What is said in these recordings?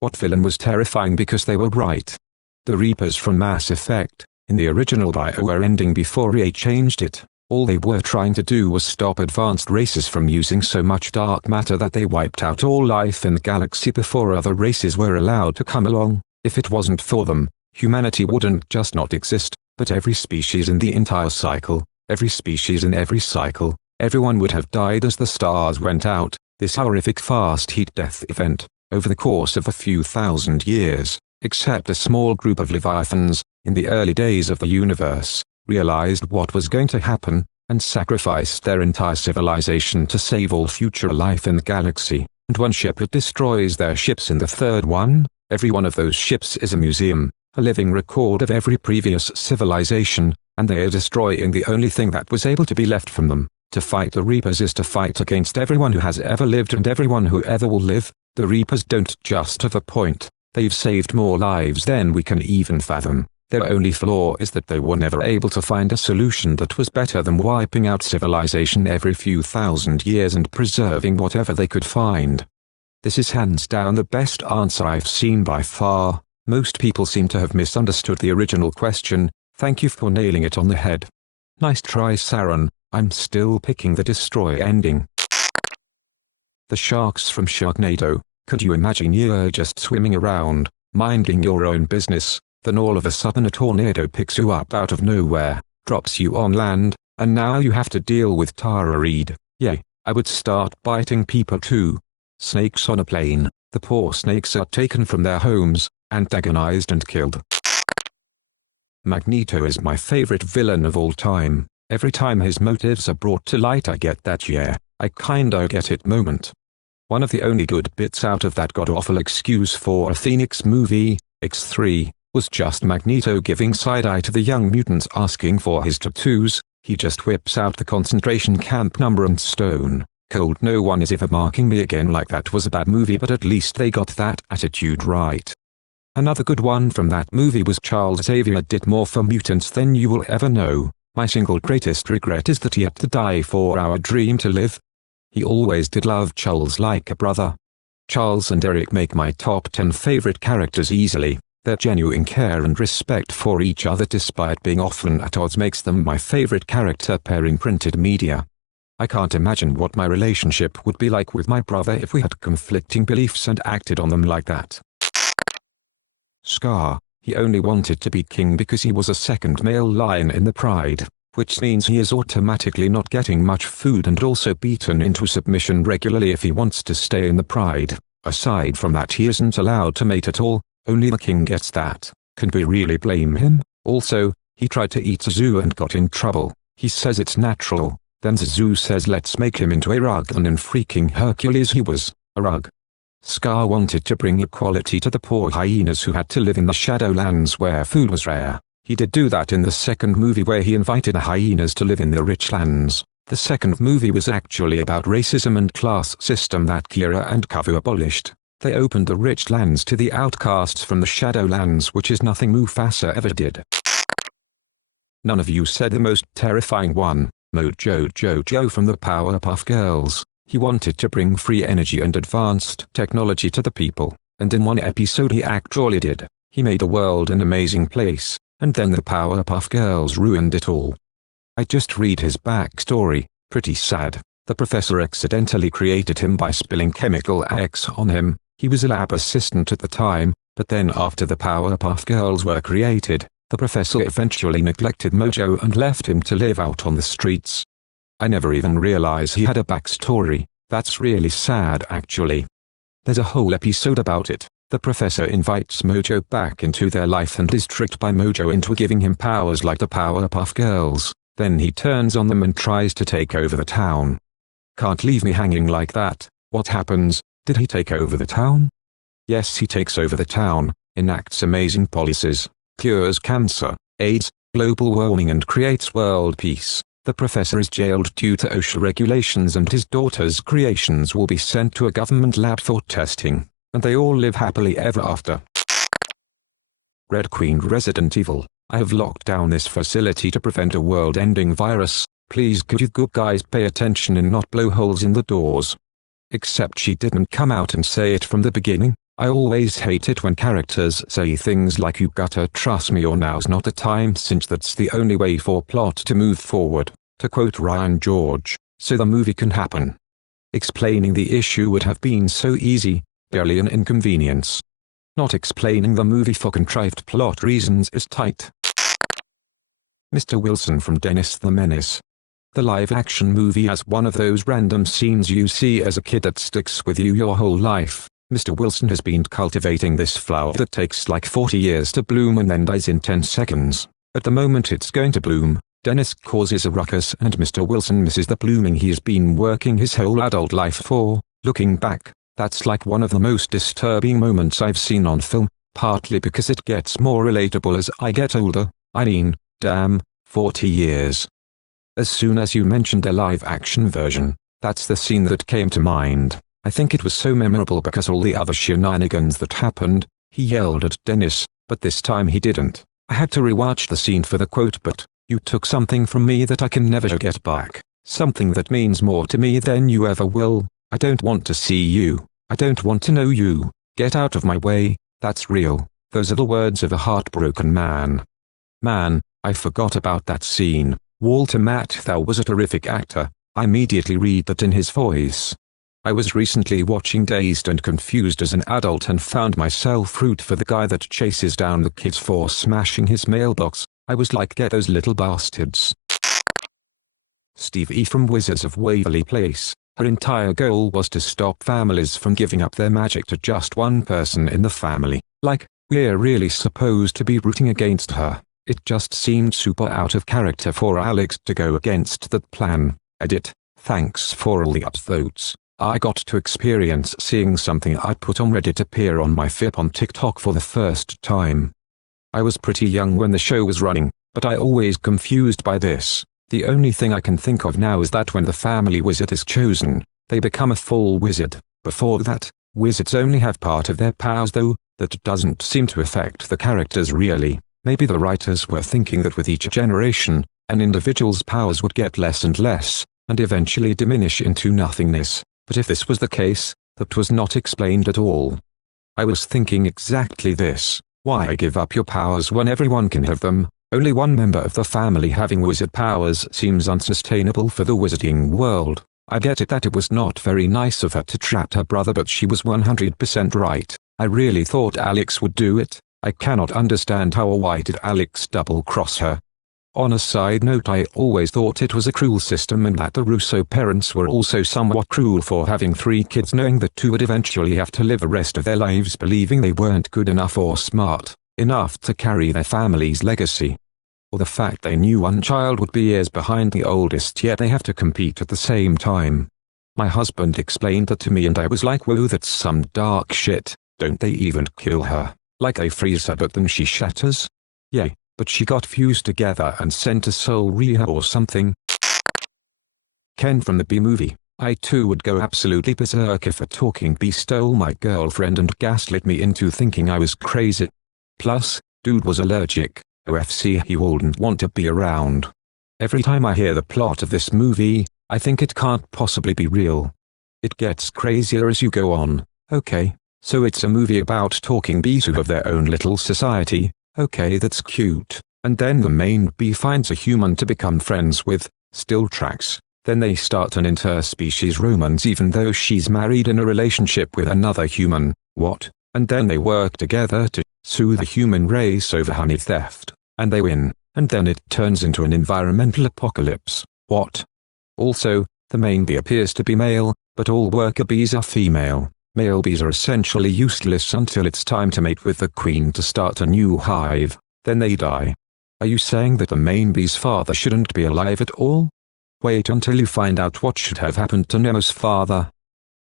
What villain was terrifying because they were right? The Reapers from Mass Effect, in the original BioWare ending before EA changed it. All they were trying to do was stop advanced races from using so much dark matter that they wiped out all life in the galaxy before other races were allowed to come along. If it wasn't for them, humanity wouldn't just not exist, but every species in the entire cycle, every species in every cycle, everyone would have died as the stars went out. This horrific fast heat death event, over the course of a few thousand years, except a small group of Leviathans, in the early days of the universe, realized what was going to happen, and sacrificed their entire civilization to save all future life in the galaxy. And one ship that destroys their ships in the third one, every one of those ships is a museum, a living record of every previous civilization, and they are destroying the only thing that was able to be left from them. To fight the Reapers is to fight against everyone who has ever lived and everyone who ever will live. The Reapers don't just have a point, they've saved more lives than we can even fathom. Their only flaw is that they were never able to find a solution that was better than wiping out civilization every few thousand years and preserving whatever they could find. This is hands down the best answer I've seen by far. Most people seem to have misunderstood the original question. Thank you for nailing it on the head. Nice try, Saron. I'm still picking the destroy ending. The sharks from Sharknado. Could you imagine you're just swimming around, minding your own business, then all of a sudden a tornado picks you up out of nowhere, drops you on land, and now you have to deal with Tara Reid. Yay, I would start biting people too. Snakes on a plane. The poor snakes are taken from their homes, antagonized and killed. Magneto is my favorite villain of all time. Every time his motives are brought to light I get that yeah, I kinda get it moment. One of the only good bits out of that god-awful excuse for a Phoenix movie, X3, was just Magneto giving side-eye to the young mutants asking for his tattoos. He just whips out the concentration camp number and stone cold no one is ever marking me again like that was a bad movie, but at least they got that attitude right. Another good one from that movie was Charles Xavier did more for mutants than you will ever know. My single greatest regret is that he had to die for our dream to live. He always did love Charles like a brother. Charles and Eric make my top 10 favorite characters easily. Their genuine care and respect for each other despite being often at odds makes them my favorite character pair in printed media. I can't imagine what my relationship would be like with my brother if we had conflicting beliefs and acted on them like that. Scar, he only wanted to be king because he was a second male lion in the pride, which means he is automatically not getting much food and also beaten into submission regularly if he wants to stay in the pride. Aside from that, he isn't allowed to mate at all, only the king gets that. Can we really blame him? Also, he tried to eat Zazu and got in trouble. He says it's natural, then Zazu says let's make him into a rug, and in freaking Hercules he was a rug. Scar wanted to bring equality to the poor hyenas who had to live in the Shadowlands where food was rare. He did do that in the second movie where he invited the hyenas to live in the rich lands. The second movie was actually about racism and class system that Kira and Kavu abolished. They opened the rich lands to the outcasts from the Shadowlands, which is nothing Mufasa ever did. None of you said the most terrifying one. Mojo Jojo from the Powerpuff Girls. He wanted to bring free energy and advanced technology to the people, and in one episode he actually did. He made the world an amazing place, and then the Powerpuff Girls ruined it all. I just read his backstory, pretty sad. The professor accidentally created him by spilling chemical X on him. He was a lab assistant at the time, but then after the Powerpuff Girls were created, the professor eventually neglected Mojo and left him to live out on the streets. I never even realized he had a backstory. That's really sad actually. There's a whole episode about it. The professor invites Mojo back into their life and is tricked by Mojo into giving him powers like the Powerpuff Girls. Then he turns on them and tries to take over the town. Can't leave me hanging like that. What happens? Did he take over the town? Yes, he takes over the town, enacts amazing policies, cures cancer, AIDS, global warming and creates world peace. The professor is jailed due to OSHA regulations and his daughter's creations will be sent to a government lab for testing, and they all live happily ever after. Red Queen Resident Evil, I have locked down this facility to prevent a world-ending virus. Please could you good guys pay attention and not blow holes in the doors. Except she didn't come out and say it from the beginning. I always hate it when characters say things like "you gotta trust me" or "now's not the time," since that's the only way for plot to move forward, to quote Ryan George, so the movie can happen. Explaining the issue would have been so easy, barely an inconvenience. Not explaining the movie for contrived plot reasons is tight. Mr. Wilson from Dennis the Menace. The live-action movie has one of those random scenes you see as a kid that sticks with you your whole life. Mr. Wilson has been cultivating this flower that takes like 40 years to bloom and then dies in 10 seconds. At the moment it's going to bloom, Dennis causes a ruckus and Mr. Wilson misses the blooming he's been working his whole adult life for. Looking back, that's like one of the most disturbing moments I've seen on film, partly because it gets more relatable as I get older. I mean, damn, 40 years. As soon as you mentioned a live-action version, that's the scene that came to mind. I think it was so memorable because all the other shenanigans that happened, he yelled at Dennis, but this time he didn't. I had to rewatch the scene for the quote, but you took something from me that I can never get back. Something that means more to me than you ever will. I don't want to see you. I don't want to know you. Get out of my way. That's real. Those are the words of a heartbroken man. Man, I forgot about that scene. Walter Matthau was a terrific actor. I immediately read that in his voice. I was recently watching Dazed and Confused as an adult and found myself root for the guy that chases down the kids for smashing his mailbox. I was like, get those little bastards. Steve E. from Wizards of Waverly Place. Her entire goal was to stop families from giving up their magic to just one person in the family. Like, we're really supposed to be rooting against her. It just seemed super out of character for Alex to go against that plan. Edit. Thanks for all the upvotes. I got to experience seeing something I put on Reddit appear on my feed on TikTok for the first time. I was pretty young when the show was running, but I always confused by this. The only thing I can think of now is that when the family wizard is chosen, they become a full wizard. Before that, wizards only have part of their powers though, that doesn't seem to affect the characters really. Maybe the writers were thinking that with each generation, an individual's powers would get less and less, and eventually diminish into nothingness. But if this was the case, that was not explained at all. I was thinking exactly this. Why give up your powers when everyone can have them? Only one member of the family having wizard powers seems unsustainable for the wizarding world. I get it that it was not very nice of her to trap her brother, but she was 100% right. I really thought Alex would do it. I cannot understand how or why did Alex double-cross her. On a side note, I always thought it was a cruel system and that the Russo parents were also somewhat cruel for having 3 kids, knowing that 2 would eventually have to live the rest of their lives believing they weren't good enough or smart enough to carry their family's legacy. Or the fact they knew one child would be years behind the oldest, yet they have to compete at the same time. My husband explained that to me and I was like, whoa, that's some dark shit. Don't they even kill her? Like they freeze her but then she shatters? Yay, but she got fused together and sent to soul rehab or something. Ken from the Bee Movie. I too would go absolutely berserk if a talking bee stole my girlfriend and gaslit me into thinking I was crazy. Plus, dude was allergic. OFC, he wouldn't want to be around. Every time I hear the plot of this movie, I think it can't possibly be real. It gets crazier as you go on. Okay, so it's a movie about talking bees who have their own little society. Okay, that's cute. And then the main bee finds a human to become friends with. Still tracks. Then they start an interspecies romance even though she's married in a relationship with another human. What? And then they work together to sue the human race over honey theft. And they win. And then it turns into an environmental apocalypse. What? Also, the main bee appears to be male, but all worker bees are female. Male bees are essentially useless until it's time to mate with the queen to start a new hive. Then they die. Are you saying that the main bee's father shouldn't be alive at all? Wait until you find out what should have happened to Nemo's father.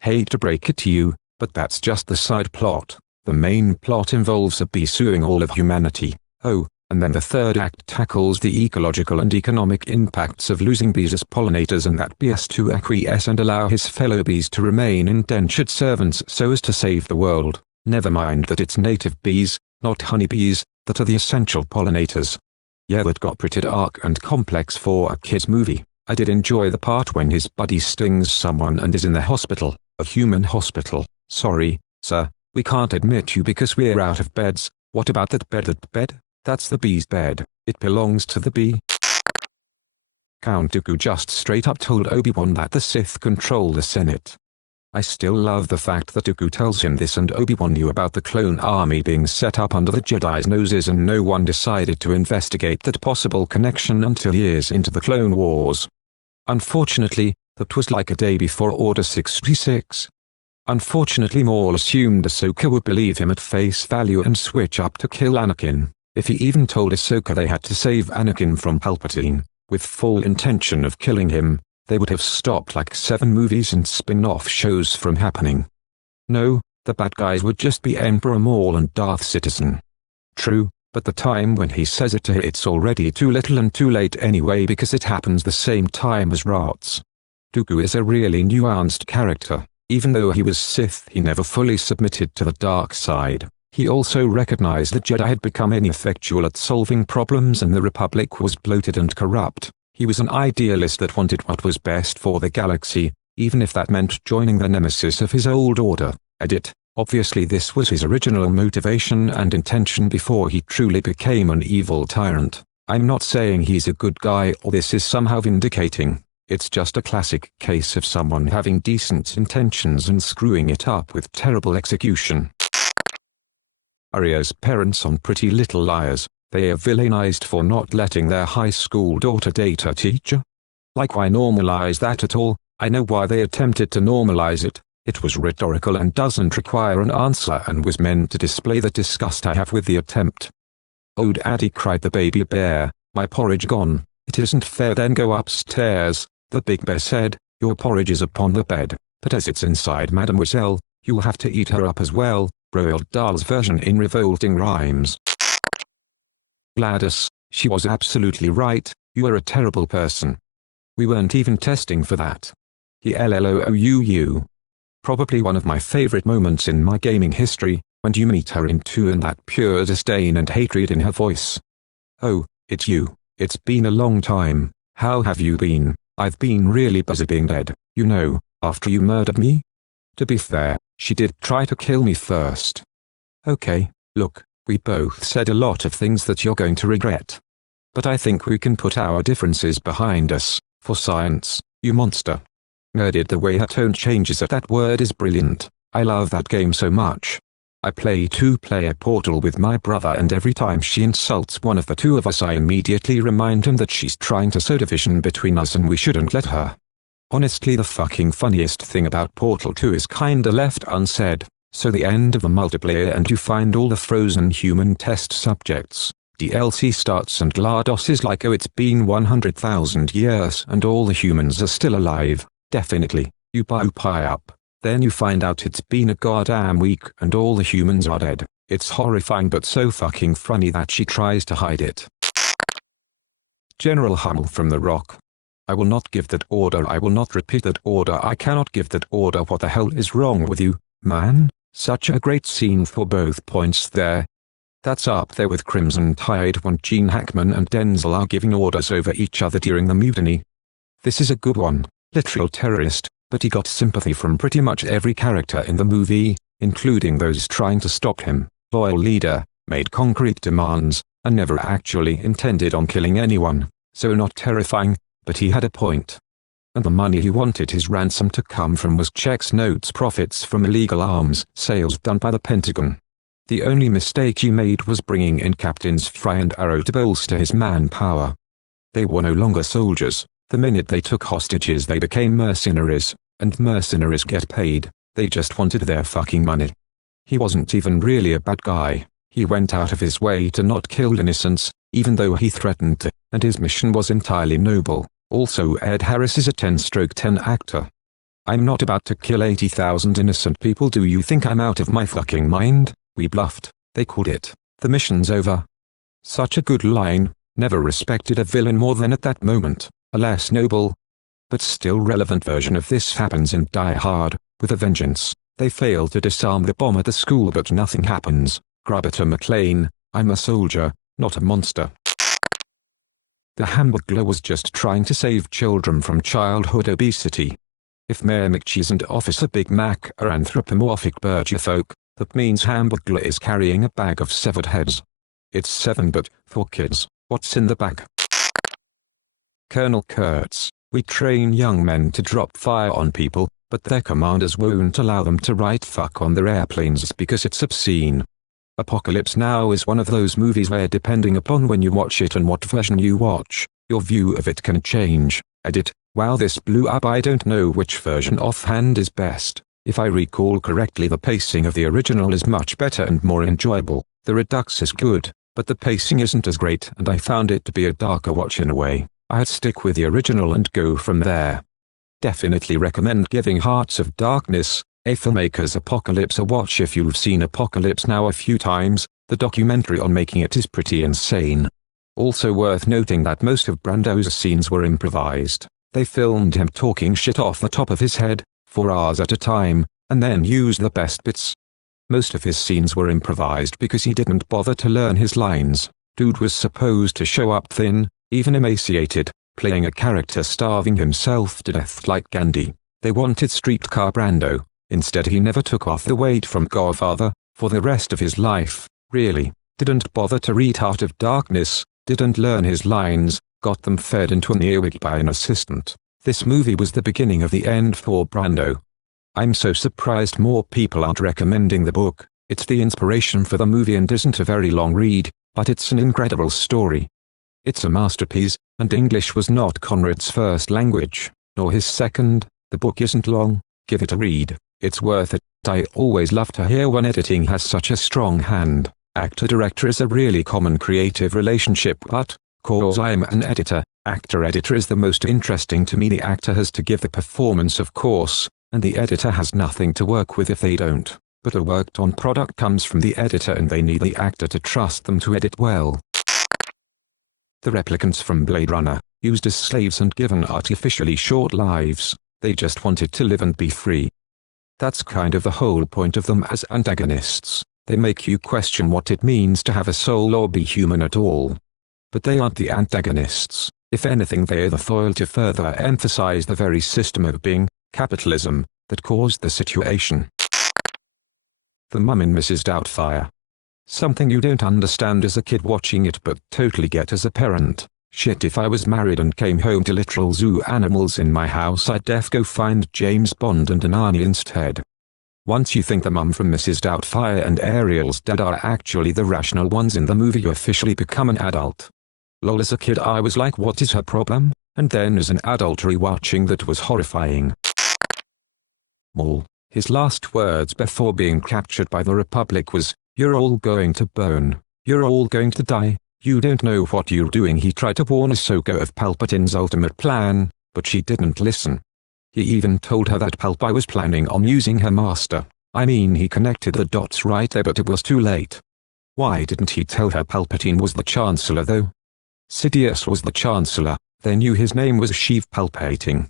Hate to break it to you, but that's just the side plot. The main plot involves a bee suing all of humanity. Oh, and then the third act tackles the ecological and economic impacts of losing bees as pollinators, and that bee has to acquiesce and allow his fellow bees to remain indentured servants so as to save the world. Never mind that it's native bees, not honeybees, that are the essential pollinators. Yeah, that got pretty dark and complex for a kid's movie. I did enjoy the part when his buddy stings someone and is in the hospital, a human hospital. Sorry, sir, We can't admit you because we're out of beds. What about that bed? That bed? That's the bee's bed. It belongs to the bee. Count Dooku just straight up told Obi-Wan that the Sith control the Senate. I still love the fact that Dooku tells him this and Obi-Wan knew about the clone army being set up under the Jedi's noses and no one decided to investigate that possible connection until years into the Clone Wars. Unfortunately, that was like a day before Order 66. Unfortunately, Maul assumed Ahsoka would believe him at face value and switch up to kill Anakin. If he even told Ahsoka they had to save Anakin from Palpatine, with full intention of killing him, they would have stopped like 7 movies and spin-off shows from happening. No, the bad guys would just be Emperor Maul and Darth Citizen. True, but the time when he says it to her, it's already too little and too late anyway because it happens the same time as Rats. Dooku is a really nuanced character. Even though he was Sith, he never fully submitted to the dark side. He also recognized the Jedi had become ineffectual at solving problems and the Republic was bloated and corrupt. He was an idealist that wanted what was best for the galaxy, even if that meant joining the nemesis of his old order. Edit. Obviously this was his original motivation and intention before he truly became an evil tyrant. I'm not saying he's a good guy or this is somehow vindicating. It's just a classic case of someone having decent intentions and screwing it up with terrible execution. Arya's parents on Pretty Little Liars, they are villainized for not letting their high school daughter date a teacher? Like, why normalize that at all? I know why they attempted to normalize it. It was rhetorical and doesn't require an answer and was meant to display the disgust I have with the attempt. "Oh Daddy," cried the baby bear, "my porridge gone. It isn't fair." "Then go upstairs," the big bear said. "Your porridge is upon the bed, but as it's inside Mademoiselle, you'll have to eat her up as well." Roald Dahl's version in revolting rhymes. Gladys, she was absolutely right. You are a terrible person. We weren't even testing for that. LLOOUU. Probably one of my favorite moments in my gaming history, when you meet her in 2 and that pure disdain and hatred in her voice. "Oh, it's you. It's been a long time. How have you been?" "I've been really busy being dead, you know, after you murdered me." To be fair, she did try to kill me first. Okay, look, we both said a lot of things that you're going to regret. But I think we can put our differences behind us, for science, you monster. Murdered. The way her tone changes at that word is brilliant. I love that game so much. I play 2-player Portal with my brother and every time she insults one of the 2 of us I immediately remind him that she's trying to sow division between us and we shouldn't let her. Honestly, the fucking funniest thing about Portal 2 is kinda left unsaid. So the end of the multiplayer and you find all the frozen human test subjects. DLC starts and GLaDOS is like, "Oh, it's been 100,000 years and all the humans are still alive." Definitely, you pie up. Then you find out it's been a goddamn week and all the humans are dead. It's horrifying but so fucking funny that she tries to hide it. General Hummel from The Rock. "I will not give that order. I will not repeat that order. I cannot give that order. What the hell is wrong with you, man?" Such a great scene for both points there. That's up there with Crimson Tide when Gene Hackman and Denzel are giving orders over each other during the mutiny. This is a good one. Literal terrorist, but he got sympathy from pretty much every character in the movie, including those trying to stop him. Loyal leader, made concrete demands, and never actually intended on killing anyone, so not terrifying, but he had a point. And the money he wanted his ransom to come from was checks, notes, profits from illegal arms sales done by the Pentagon. The only mistake he made was bringing in Captains Fry and Arrow to bolster his manpower. They were no longer soldiers. The minute they took hostages they became mercenaries, and mercenaries get paid. They just wanted their fucking money. He wasn't even really a bad guy. He went out of his way to not kill innocents, even though he threatened to, and his mission was entirely noble. Also, Ed Harris is a 10/10 actor. "I'm not about to kill 80,000 innocent people. Do you think I'm out of my fucking mind? We bluffed. They called it. The mission's over." Such a good line. Never respected a villain more than at that moment. A less noble, but still relevant version of this happens in Die Hard, with a vengeance. They fail to disarm the bomb at the school but nothing happens. Grubber McLean, "I'm a soldier, not a monster." The Hamburglar was just trying to save children from childhood obesity. If Mayor McCheese and Officer Big Mac are anthropomorphic burger folk, That means Hamburglar is carrying a bag of severed heads. It's 7, but, for kids, what's in the bag? Colonel Kurtz, we train young men to drop fire on people, but their commanders won't allow them to write fuck on their airplanes because it's obscene. Apocalypse Now is one of those movies where depending upon when you watch it and what version you watch, your view of it can change. Edit, wow, this blew up. I don't know which version offhand is best. If I recall correctly, the pacing of the original is much better and more enjoyable. The Redux is good, but the pacing isn't as great, and I found it to be a darker watch in a way. I'd stick with the original and go from there. Definitely recommend giving Hearts of Darkness, a filmmaker's Apocalypse, a watch if you've seen Apocalypse Now a few times. The documentary on making it is pretty insane. Also worth noting that most of Brando's scenes were improvised. They filmed him talking shit off the top of his head, 4 hours at a time, and then used the best bits. Most of his scenes were improvised because he didn't bother to learn his lines. Dude was supposed to show up thin, even emaciated, playing a character starving himself to death like Gandhi. They wanted Streetcar Brando. Instead he never took off the weight from Godfather, for the rest of his life, really. Didn't bother to read Heart of Darkness, didn't learn his lines, got them fed into an earwig by an assistant. This movie was the beginning of the end for Brando. I'm so surprised more people aren't recommending the book. It's the inspiration for the movie and isn't a very long read, but it's an incredible story. It's a masterpiece, and English was not Conrad's first language, nor his second. The book isn't long, give it a read, it's worth it. I always love to hear when editing has such a strong hand. Actor-director is a really common creative relationship, but, cause I'm an editor, actor-editor is the most interesting to me. The actor has to give the performance, of course, and the editor has nothing to work with if they don't. But a worked-on product comes from the editor and they need the actor to trust them to edit well. The replicants from Blade Runner, used as slaves and given artificially short lives, they just wanted to live and be free. That's kind of the whole point of them as antagonists. They make you question what it means to have a soul or be human at all. But they aren't the antagonists. If anything, they're the foil to further emphasize the very system of being, capitalism, that caused the situation. The Mum in Mrs. Doubtfire. Something you don't understand as a kid watching it but totally get as a parent. Shit, if I was married and came home to literal zoo animals in my house, I'd go find James Bond and Anani instead. Once you think the mum from Mrs. Doubtfire and Ariel's dad are actually the rational ones in the movie, you officially become an adult. Lol, as a kid I was like, what is her problem? And then as an adult rewatching that was horrifying. Maul, his last words before being captured by the Republic was, "You're all going to burn. You're all going to die. You don't know what you're doing." He tried to warn Ahsoka of Palpatine's ultimate plan, but she didn't listen. He even told her that Palpatine was planning on using her master. I mean, he connected the dots right there, but it was too late. Why didn't he tell her Palpatine was the Chancellor though? Sidious was the Chancellor, they knew his name was Sheev Palpating.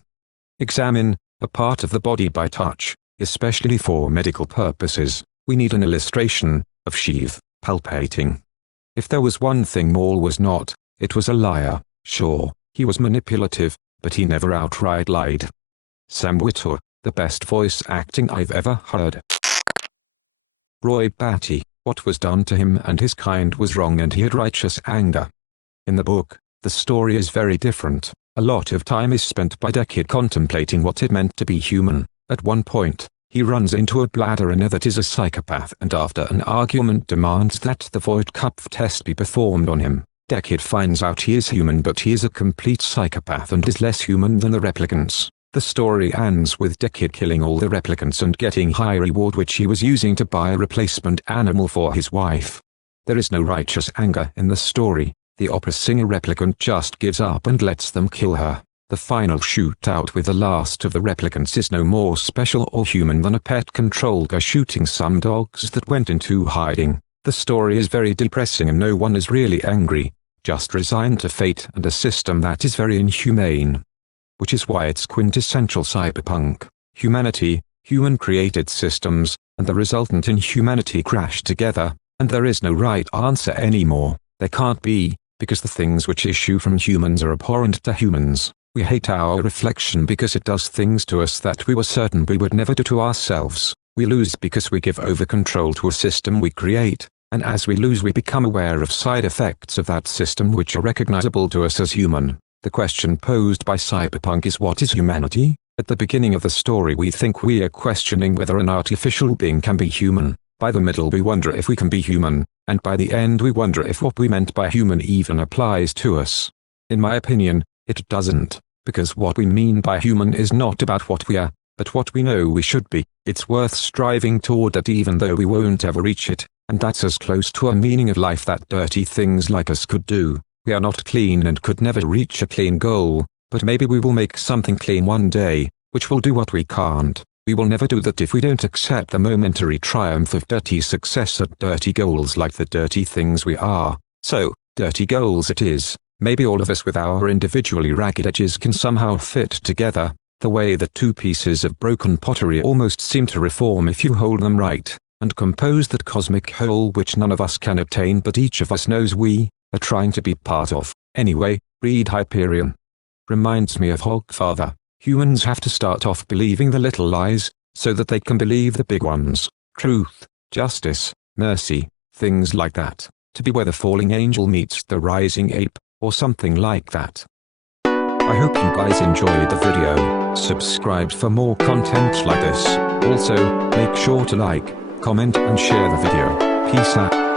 Examine a part of the body by touch, especially for medical purposes. We need an illustration of Sheev palpating. If there was one thing Maul was not, it was a liar. Sure, he was manipulative, but he never outright lied. Sam Witwer, the best voice acting I've ever heard. Roy Batty, what was done to him and his kind was wrong and he had righteous anger. In the book, the story is very different. A lot of time is spent by Deckard contemplating what it meant to be human. At one point, he runs into a bladder that is a psychopath and after an argument demands that the Void Cup test be performed on him. Deckard finds out he is human, but he is a complete psychopath and is less human than the replicants. The story ends with Deckard killing all the replicants and getting high reward which he was using to buy a replacement animal for his wife. There is no righteous anger in the story. The opera singer replicant just gives up and lets them kill her. The final shootout with the last of the replicants is no more special or human than a pet control car shooting some dogs that went into hiding. The story is very depressing and no one is really angry, just resigned to fate and a system that is very inhumane. Which is why it's quintessential cyberpunk. Humanity, human-created systems, and the resultant inhumanity crash together, and there is no right answer anymore. There can't be, because the things which issue from humans are abhorrent to humans. We hate our reflection because it does things to us that we were certain we would never do to ourselves. We lose because we give over control to a system we create, and as we lose we become aware of side effects of that system which are recognizable to us as human. The question posed by cyberpunk is, what is humanity? At the beginning of the story we think we are questioning whether an artificial being can be human. By the middle we wonder if we can be human, and by the end we wonder if what we meant by human even applies to us. In my opinion, it doesn't, because what we mean by human is not about what we are, but what we know we should be. It's worth striving toward that even though we won't ever reach it, and that's as close to a meaning of life that dirty things like us could do. We are not clean and could never reach a clean goal, but maybe we will make something clean one day, which will do what we can't. We will never do that if we don't accept the momentary triumph of dirty success at dirty goals like the dirty things we are. So, dirty goals it is. Maybe all of us with our individually ragged edges can somehow fit together, the way that two pieces of broken pottery almost seem to reform if you hold them right, and compose that cosmic whole which none of us can obtain but each of us knows we are trying to be part of. Anyway, read Hyperion. Reminds me of Hogfather. Humans have to start off believing the little lies, so that they can believe the big ones. Truth, justice, mercy, things like that. To be where the falling angel meets the rising ape, or something like that. I hope you guys enjoyed the video. Subscribe for more content like this. Also, make sure to like, comment and share the video. Peace out.